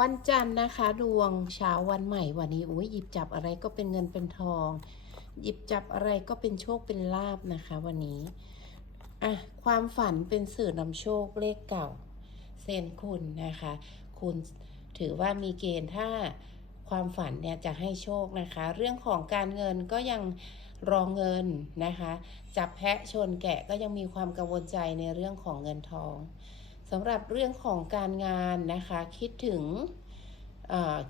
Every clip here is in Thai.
วันจันทร์นะคะ ดวงเช้าวันใหม่วันนี้อุ้ยหยิบจับอะไรก็เป็นเงินเป็นทอง หยิบจับอะไรก็เป็นโชคเป็นลาบนะคะ วันนี้อะความฝันเป็นสื่อนำโชคเลขเก่า เซนคุณนะคะ คุณถือว่ามีเกณฑ์ถ้าความฝันเนี่ยจะให้โชคนะคะ เรื่องของการเงินก็ยังรอเงินนะคะ จับแพะชนแกะก็ยังมีความกังวลใจในเรื่องของเงินทอง สำหรับเรื่องของการงานนะคะ คิดถึง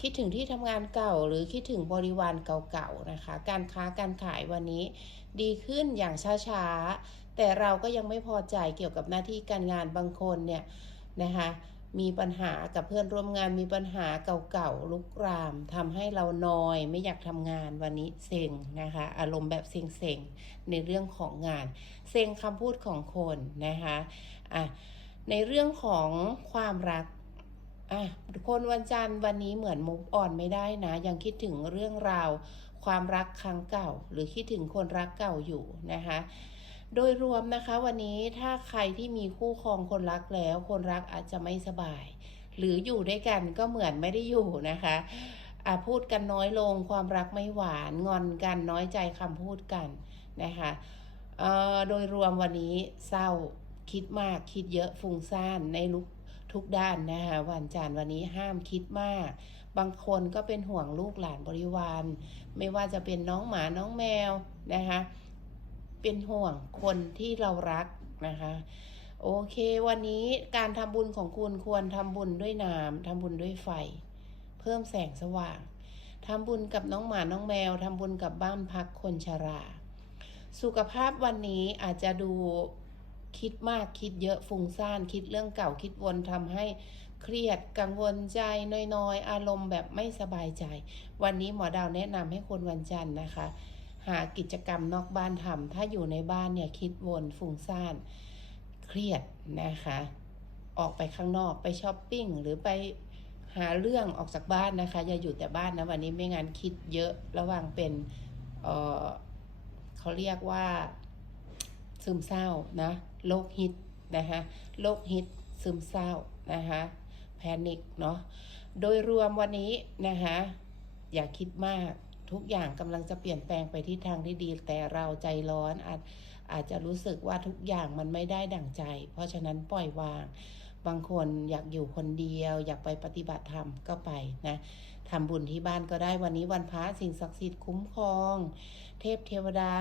คิดถึงที่ทำงานเก่าหรือคิดถึงบริวารเก่าๆนะคะ การค้าการขายวันนี้ดีขึ้นอย่างช้าๆ แต่เราก็ยังไม่พอใจเกี่ยวกับหน้าที่การงานบางคนเนี่ยนะคะมีปัญหากับเพื่อนร่วมงานมีปัญหาเก่าๆลุกรามทำให้เรานอย ไม่อยากทำงานวันนี้เซ็งนะคะ อารมณ์แบบเซ็งๆในเรื่องของงาน เซ็งคำพูดของคนนะคะอะ ในเรื่องของความรักอะคนวันจันทร์วันนี้เหมือนมุกอ่อนไม่ได้นะ ยังคิดถึงเรื่องราว ความรักครั้งเก่า หรือคิดถึงคนรักเก่าอยู่นะคะ โดยรวมนะคะ วันนี้ถ้าใครที่มีคู่ครองคนรักแล้ว คนรักอาจจะไม่สบาย หรืออยู่ด้วยกันก็เหมือนไม่ได้อยู่นะคะอะพูดกันน้อยลง ความรักไม่หวานงอนกันน้อยใจคำพูดกันนะคะโดยรวมวันนี้เศร้า คิดมากคิดเยอะฟุ้งซ่านในลุกทุกด้านนะคะวันจันทร์วันนี้ห้ามคิดมาก บางคนก็เป็นห่วงลูกหลานบริวาร ไม่ว่าจะเป็นน้องหมาน้องแมวนะคะเป็นห่วงคนที่เรารักนะคะโอเควันนี้การทำบุญของคุณควรทำบุญด้วยน้ำทำบุญด้วยไฟ เพิ่มแสงสว่างทำบุญกับน้องหมาน้องแมวทำบุญกับบ้านพักคนชรา สุขภาพวันนี้อาจจะดู คิดมากคิดเยอะฟุ้งซ่านคิดเรื่องเก่าคิดวนทำให้เครียดกังวลใจน้อยๆ อารมณ์แบบไม่สบายใจ วันนี้หมอดาวแนะนำให้คนวันจันทร์นะคะ หากิจกรรมนอกบ้านทำถ้าอยู่ในบ้านเนี่ยคิดวนฟุ้งซ่านเครียดนะคะ ออกไปข้างนอกไปช้อปปิ้งหรือไปหาเรื่องออกจากบ้านนะคะ อย่าอยู่แต่บ้านนะวันนี้ไม่งั้นคิดเยอะระหว่างเป็นเออเขาเรียกว่าซึมเศร้านะ โรคฮิตนะคะโรคฮิตซึมเศร้านะคะแพนิคเนาะโดยรวมวันนี้นะคะอย่าคิดมากทุกอย่างกำลังจะเปลี่ยนแปลงไปที่ทางที่ดี แต่เราใจร้อนอาจอาจจะรู้สึกว่าทุกอย่างมันไม่ได้ดั่งใจ เพราะฉะนั้นปล่อยวาง บางคนอยากอยู่คนเดียว อยากไปปฏิบัติธรรมก็ไปนะทำบุญที่บ้านก็ได้วันนี้วันพระสิ่งศักดิ์สิทธิ์คุ้มครอง เทพเทวดา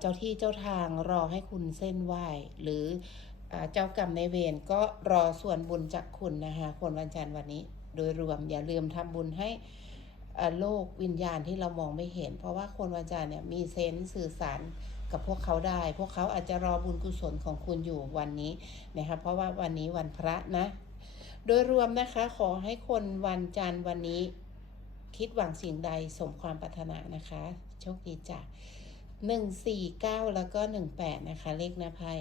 เจ้าที่เจ้าทางรอให้คุณเส้นไหวหรือเอ่อเจ้ากรรมในเวรก็รอส่วนบุญจากคุณนะคะคนวันจันทร์วันนี้ โดยรวมอย่าลืมทำบุญให้โลกวิญญาณที่เรามองไม่เห็น เพราะว่าคนวันจันทร์เนี่ยมีเซนส์สื่อสารกับพวกเขาได้ พวกเขาอาจจะรอบุญกุศลของคุณอยู่วันนี้นะคะเพราะว่าวันนี้วันพระนะ โดยรวมนะคะขอให้คนวันจันทร์วันนี้ คิดหวังสิ่งใดสมความปรารถนานะคะ โชคดีจ้ะ หนึ่งสี่เก้าแล้วก็หนึ่งแปดนะคะ เลขหน้าไพ่